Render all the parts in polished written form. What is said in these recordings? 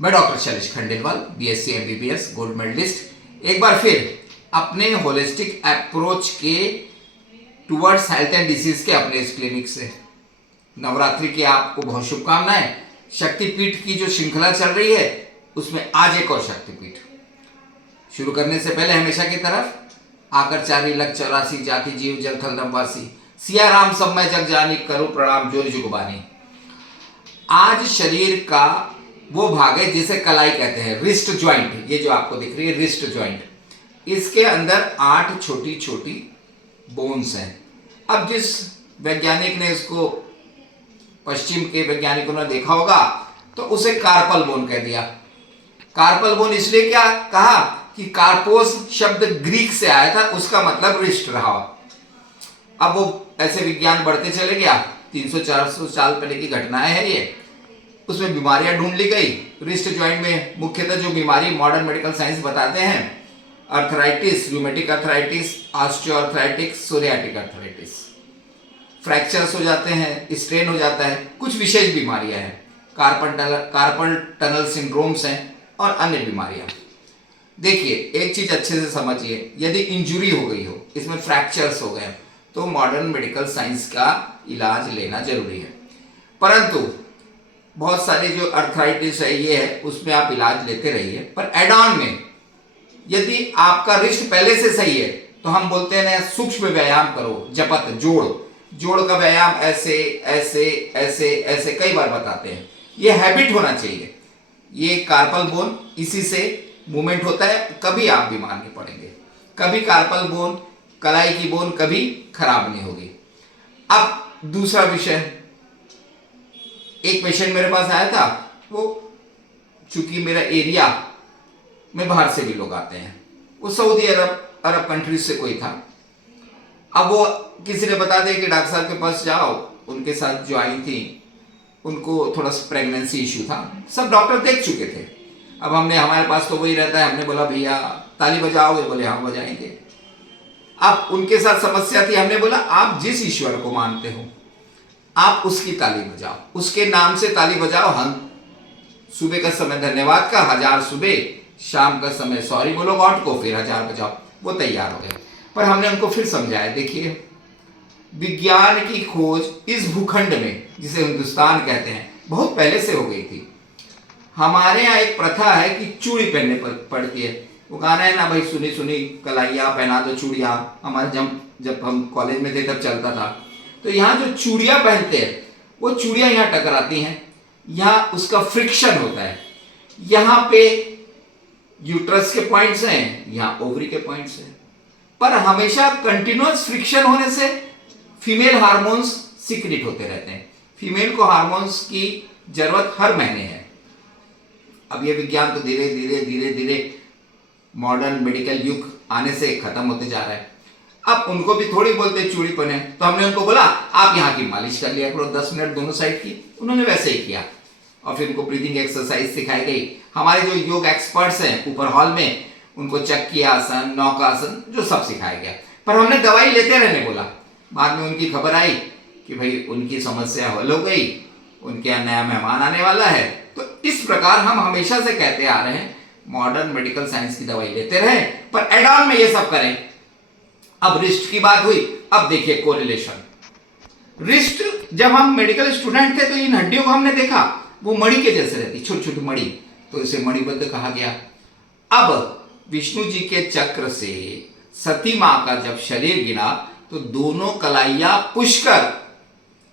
मैं doctor Shailesh Khandelwal, BSc MBBS gold medalist, एक बार फिर अपने होलिस्टिक अप्रोच के टुवर्ड्स हेल्थ एंड डिसीज के अपने इस क्लिनिक से नवरात्रि की आपको बहुत शुभकामनाएं। शक्तिपीठ की जो श्रृंखला चल रही है उसमें आज एक और शक्तिपीठ। शुरू करने से पहले हमेशा की तरफ आकर 4,84,00,000 जाति जीव जल थल दमवासी, सिया राम सब मैं जग जानी, करूं प्रणाम जोर जुगबानी। आज शरीर का वो भाग है जिसे कलाई कहते हैं, रिस्ट ज्वाइंट। ये जो आपको दिख रही है रिस्ट ज्वाइंट, इसके अंदर 8 छोटी छोटी बोन्स हैं। अब जिस वैज्ञानिक ने इसको, पश्चिम के वैज्ञानिकों ने देखा होगा तो उसे कार्पल बोन कह दिया। कार्पल बोन इसलिए क्या कहा कि कार्पोस शब्द ग्रीक से आया था, उसका मतलब रिस्ट रहा। अब वो ऐसे विज्ञान बढ़ते चले गया, 300-400 साल पहले की घटनाएं हैं ये। उसमें बीमारियां ढूंढ ली गई। रिस्ट ज्वाइंट में मुख्यतः जो बीमारी मॉडर्न मेडिकल साइंस बताते हैं, arthritis, rheumatic arthritis, osteoarthritis, psoriatic arthritis, fractures हो जाते हैं, स्ट्रेन हो जाता है, कुछ विशेष बीमारियां हैं, कार्पल टनल सिंड्रोम्स हैं और अन्य बीमारियां। देखिए एक चीज अच्छे से समझिए, यदि इंजुरी हो गई हो, इसमें फ्रैक्चर्स हो गए, तो मॉडर्न मेडिकल साइंस का इलाज लेना जरूरी है। परंतु बहुत सारे जो अर्थराइटिस है ये है, उसमें आप इलाज लेते रहिए, पर एड ऑन में यदि आपका रिस्ट पहले से सही है तो हम बोलते हैं ना, सूक्ष्म व्यायाम करो, जपत जोड़ का व्यायाम, ऐसे ऐसे ऐसे ऐसे कई बार बताते हैं। ये हैबिट होना चाहिए। ये कार्पल बोन इसी से मूवमेंट होता है, कभी आप बीमार नहीं पड़ेंगे। कभी कार्पल बोन, कलाई की बोन कभी खराब नहीं होगी। अब दूसरा विषय, एक पेशेंट मेरे पास आया था, वो चूंकि मेरा एरिया में बाहर से भी लोग आते हैं, वो सऊदी अरब कंट्रीज से कोई था। अब वो किसी ने बता दिया कि डॉक्टर साहब के पास जाओ, उनके साथ जो आई थी उनको थोड़ा सा प्रेगनेंसी इशू था, सब डॉक्टर देख चुके थे। अब हमारे पास तो वही रहता है, हमने बोला भैया ताली बजाओगे? बोले हाँ बजाएंगे। अब उनके साथ समस्या थी, हमने बोला आप जिस ईश्वर को मानते हो आप उसकी ताली बजाओ, उसके नाम से ताली बजाओ। हम सुबह का समय धन्यवाद का 1000 सुबह, शाम का समय सॉरी बोलो गॉड को, फिर 1000 बजाओ। वो तैयार हो गए। पर हमने उनको फिर समझाया, देखिए विज्ञान की खोज इस भूखंड में, जिसे हिंदुस्तान कहते हैं, बहुत पहले से हो गई थी। हमारे यहाँ एक प्रथा है कि चूड़ी पहनने पड़ती है। वो गाना है ना भाई, सुनी सुनी कलाइया पहना दो चूड़िया, हमारे जब हम कॉलेज में थे तब चलता था। तो यहाँ जो चूड़िया पहनते हैं, वो चूड़िया यहाँ टकराती हैं, यहाँ उसका फ्रिक्शन होता है। यहाँ पे यूट्रस के पॉइंट्स हैं, यहाँ ओवरी के पॉइंट्स हैं। पर हमेशा कंटिन्यूअस फ्रिक्शन होने से फीमेल हार्मोन्स सीक्रेट होते रहते हैं। फीमेल को हार्मोन्स की जरूरत हर महीने है। अब ये विज्ञान तो धीरे धीरे धीरे धीरे मॉडर्न मेडिकल युग आने से खत्म होते जा रहा है। अब उनको भी थोड़ी बोलते चूड़ी पहने, तो हमने उनको बोला आप यहाँ की मालिश कर लिया करो 10 मिनट दोनों साइड की। उन्होंने वैसे ही किया और फिर उनको ब्रीदिंग एक्सरसाइज सिखाई गई। हमारे जो योग एक्सपर्ट्स हैं ऊपर हॉल में, उनको चक्की आसन, नौकासन, जो सब सिखाया गया। पर हमने दवाई लेते रहने बोला। बाद में उनकी खबर आई कि भाई उनकी समस्या हल हो गई, उनके यहाँ नया मेहमान आने वाला है। तो इस प्रकार हम हमेशा से कहते आ रहे हैं, मॉडर्न मेडिकल साइंस की दवाई लेते रहे, पर एड ऑन में ये सब करें। अब रिस्ट की बात हुई, अब देखिए कोरिलेशन। रिस्ट, जब हम मेडिकल स्टूडेंट थे तो इन हड्डियों को हमने देखा, वो मणि के जैसे रहती, छोटी छोटी मणि, तो इसे मणिबद्ध कहा गया। अब विष्णु जी के चक्र से सती मां का जब शरीर गिरा तो दोनों कलाइया पुष्कर,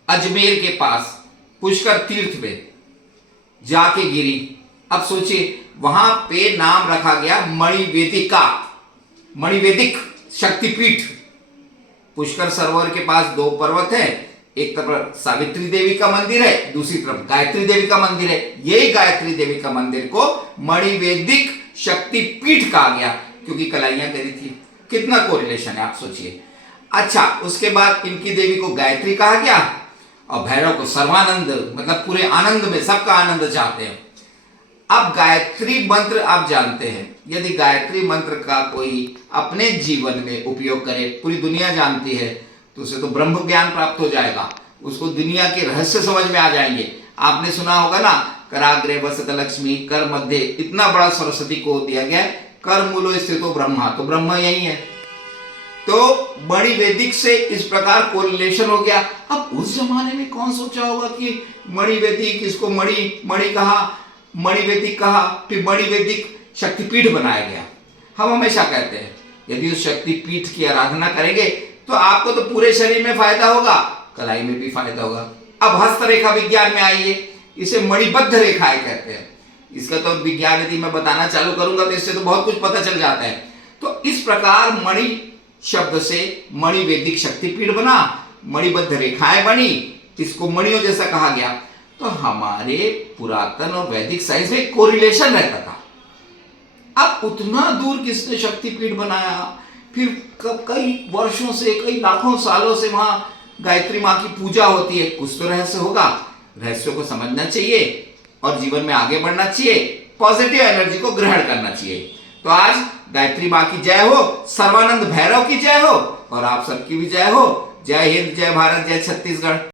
अजमेर के पास पुष्कर तीर्थ में जाके गिरी। अब सोचिए, वहां पे नाम रखा गया मणिवेदिका, मणिवेदिक शक्तिपीठ। पुष्कर सरोवर के पास 2 पर्वत है, एक तरफ सावित्री देवी का मंदिर है, दूसरी तरफ गायत्री देवी का मंदिर है। यही गायत्री देवी का मंदिर को मणिवेदिक शक्तिपीठ कहा गया, क्योंकि कलाइयां करी थी। कितना कोरिलेशन है आप सोचिए। अच्छा, उसके बाद इनकी देवी को गायत्री कहा गया और भैरव को सर्वानंद, मतलब पूरे आनंद में सबका आनंद चाहते हैं। अब गायत्री मंत्र आप जानते हैं, यदि गायत्री मंत्र का कोई अपने जीवन में उपयोग करे, पूरी दुनिया जानती है, तो उसे तो ब्रह्म ज्ञान प्राप्त हो जाएगा, उसको दुनिया के रहस्य समझ में आ जाएंगे। आपने सुना होगा ना, कराग्रे वसत लक्ष्मी, कर मध्य, इतना बड़ा सरस्वती को दिया गया। कर मूलो स्थितो ब्रह्मा, तो ब्रह्मा यही है। तो मणि वैदिक से इस प्रकार कोरिलेशन हो गया। अब उस जमाने में कौन सोचा होगा कि मणि वैदिक, इसको मणि कहा, मणि वैदिक कहा, फिर मणि वैदिक शक्तिपीठ बनाया गया। हम हमेशा कहते हैं यदि उस शक्तिपीठ की आराधना करेंगे तो आपको तो पूरे शरीर में फायदा होगा, कलाई में भी फायदा होगा। अब हस्तरेखा विज्ञान में आइए, इसे मणिबद्ध रेखाएं कहते हैं। इसका तो विज्ञान यदि मैं बताना चालू करूंगा तो इससे तो बहुत कुछ पता चल जाता है। तो इस प्रकार मणि शब्द से मणि वैदिक शक्तिपीठ बना, मणिबद्ध रेखाएं बनी, इसको मणियों जैसा कहा गया। तो हमारे पुरातन और वैदिक साइंस में कोरिलेशन रहता था। अब उतना दूर किसने शक्तिपीठ बनाया, फिर कई वर्षों से, कई लाखों सालों से वहां गायत्री माँ की पूजा होती है। कुछ तो रहस्य होगा, रहस्यों को समझना चाहिए और जीवन में आगे बढ़ना चाहिए, पॉजिटिव एनर्जी को ग्रहण करना चाहिए। तो आज गायत्री माँ की जय हो, सर्वानंद भैरव की जय हो और आप सबकी भी जय हो। जय हिंद, जय भारत, जय छत्तीसगढ़।